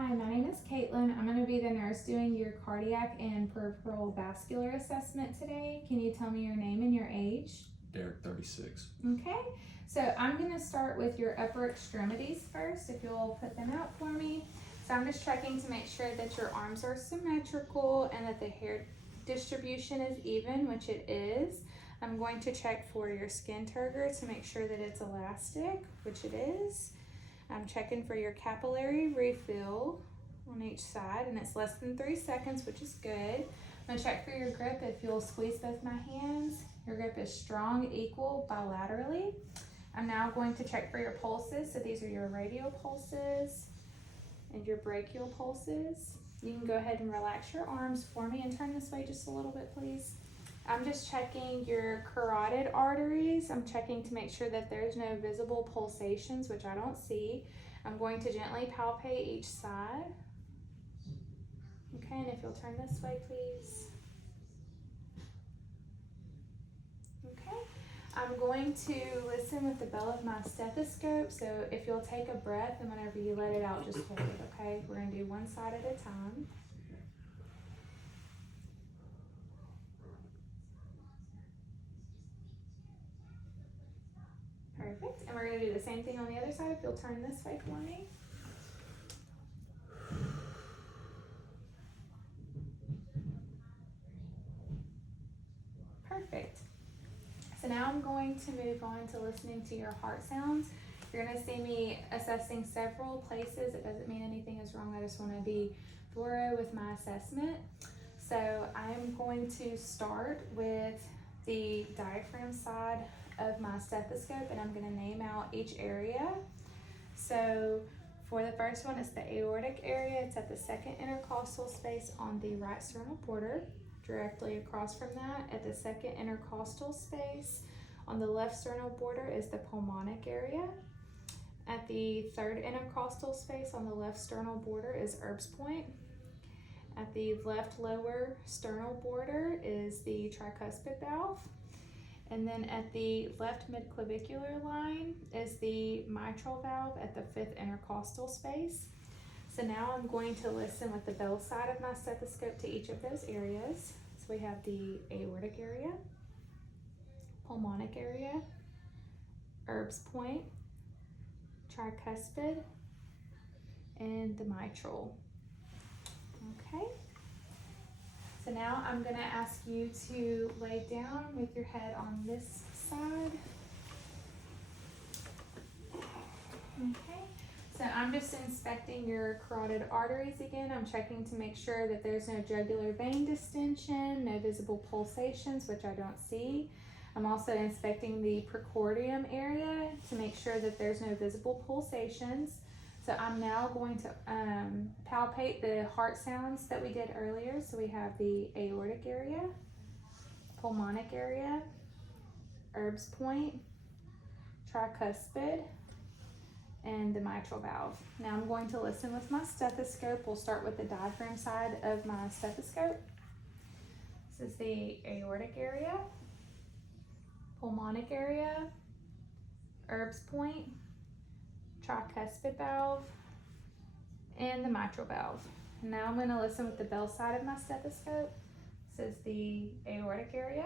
Hi, my name is Caitlin. I'm going to be the nurse doing your cardiac and peripheral vascular assessment today. Can you tell me your name and your age? Derek, 36. Okay, so I'm going to start with your upper extremities first, if you'll put them out for me. So I'm just checking to make sure that your arms are symmetrical and that the hair distribution is even, which it is. I'm going to check for your skin turgor to make sure that it's elastic, which it is. I'm checking for your capillary refill on each side, and it's less than 3 seconds, which is good. I'm gonna check for your grip. If you'll squeeze both my hands, your grip is strong, equal, bilaterally. I'm now going to check for your pulses. So these are your radial pulses and your brachial pulses. You can go ahead and relax your arms for me and turn this way just a little bit, please. I'm just checking your carotid arteries. I'm checking to make sure that there's no visible pulsations, which I don't see. I'm going to gently palpate each side. Okay, and if you'll turn this way, please. Okay, I'm going to listen with the bell of my stethoscope. So if you'll take a breath, and whenever you let it out, just hold it, okay? We're gonna do one side at a time. Perfect, and we're gonna do the same thing on the other side. If you'll turn this way for me. Perfect. So now I'm going to move on to listening to your heart sounds. You're gonna see me assessing several places. It doesn't mean anything is wrong. I just wanna be thorough with my assessment. So I'm going to start with the diaphragm side of my stethoscope, and I'm gonna name out each area. So for the first one, it's the aortic area. It's at the second intercostal space on the right sternal border. Directly across from that, at the second intercostal space on the left sternal border, is the pulmonic area. At the third intercostal space on the left sternal border is Erb's point. At the left lower sternal border is the tricuspid valve. And then at the left midclavicular line is the mitral valve at the fifth intercostal space. So now I'm going to listen with the bell side of my stethoscope to each of those areas. So we have the aortic area, pulmonic area, Erb's point, tricuspid, and the mitral. Okay. So now I'm gonna ask you to lay down with your head on this side. Okay. So I'm just inspecting your carotid arteries again. I'm checking to make sure that there's no jugular vein distension, no visible pulsations, which I don't see. I'm also inspecting the precordium area to make sure that there's no visible pulsations. So I'm now going to palpate the heart sounds that we did earlier. So we have the aortic area, pulmonic area, Erb's point, tricuspid, and the mitral valve. Now I'm going to listen with my stethoscope. We'll start with the diaphragm side of my stethoscope. This is the aortic area, pulmonic area, Erb's point, tricuspid valve, and the mitral valve. Now I'm going to listen with the bell side of my stethoscope. This is the aortic area,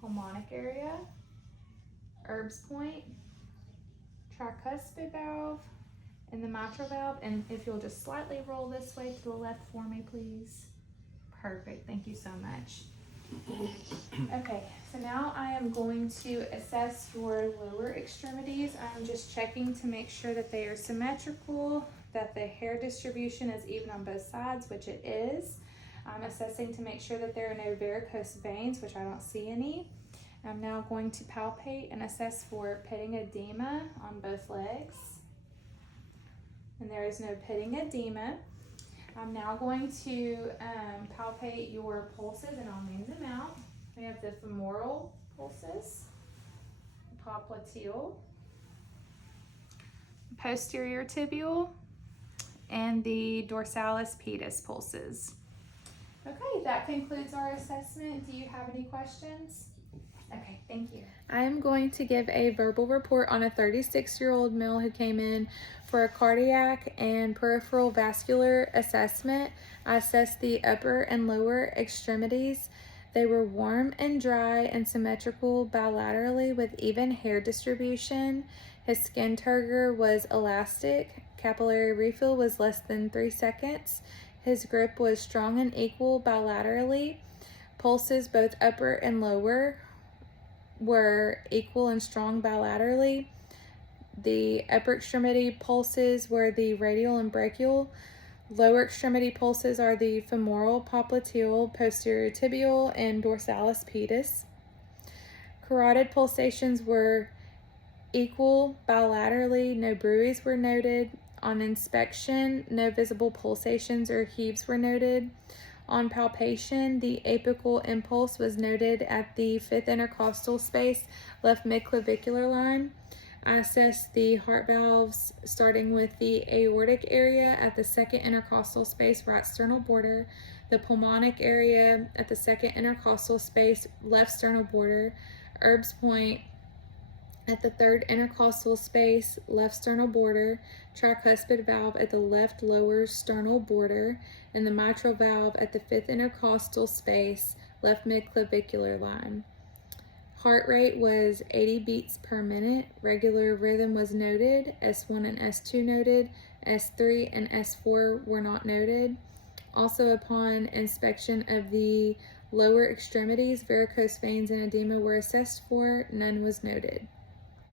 pulmonic area, Erb's point, tricuspid valve, and the mitral valve. And if you'll just slightly roll this way to the left for me, please. Perfect, thank you so much. Okay, so now I am going to assess your lower extremities. I'm just checking to make sure that they are symmetrical, that the hair distribution is even on both sides, which it is. I'm assessing to make sure that there are no varicose veins, which I don't see any. I'm now going to palpate and assess for pitting edema on both legs. And there is no pitting edema. I'm now going to palpate your pulses, and I'll name them out. We have the femoral pulses, popliteal, posterior tibial, and the dorsalis pedis pulses. Okay, that concludes our assessment. Do you have any questions? Okay, thank you. I am going to give a verbal report on a 36-year-old male who came in For a cardiac and peripheral vascular assessment, I assessed the upper and lower extremities. They were warm and dry and symmetrical bilaterally with even hair distribution. His skin turgor was elastic. Capillary refill was less than 3 seconds. His grip was strong and equal bilaterally. Pulses, both upper and lower, were equal and strong bilaterally. The upper extremity pulses were the radial and brachial. Lower extremity pulses are the femoral, popliteal, posterior tibial, and dorsalis pedis. Carotid pulsations were equal bilaterally. No bruits were noted. On inspection, no visible pulsations or heaves were noted. On palpation, the apical impulse was noted at the 5th intercostal space, left midclavicular line. I assessed the heart valves starting with the aortic area at the 2nd intercostal space, right sternal border, the pulmonic area at the 2nd intercostal space, left sternal border, Erb's point at the 3rd intercostal space, left sternal border, tricuspid valve at the left lower sternal border, and the mitral valve at the 5th intercostal space, left midclavicular line. Heart rate was 80 beats per minute. Regular rhythm was noted. S1 and S2 noted. S3 and S4 were not noted. Also, upon inspection of the lower extremities, varicose veins and edema were assessed for. None was noted.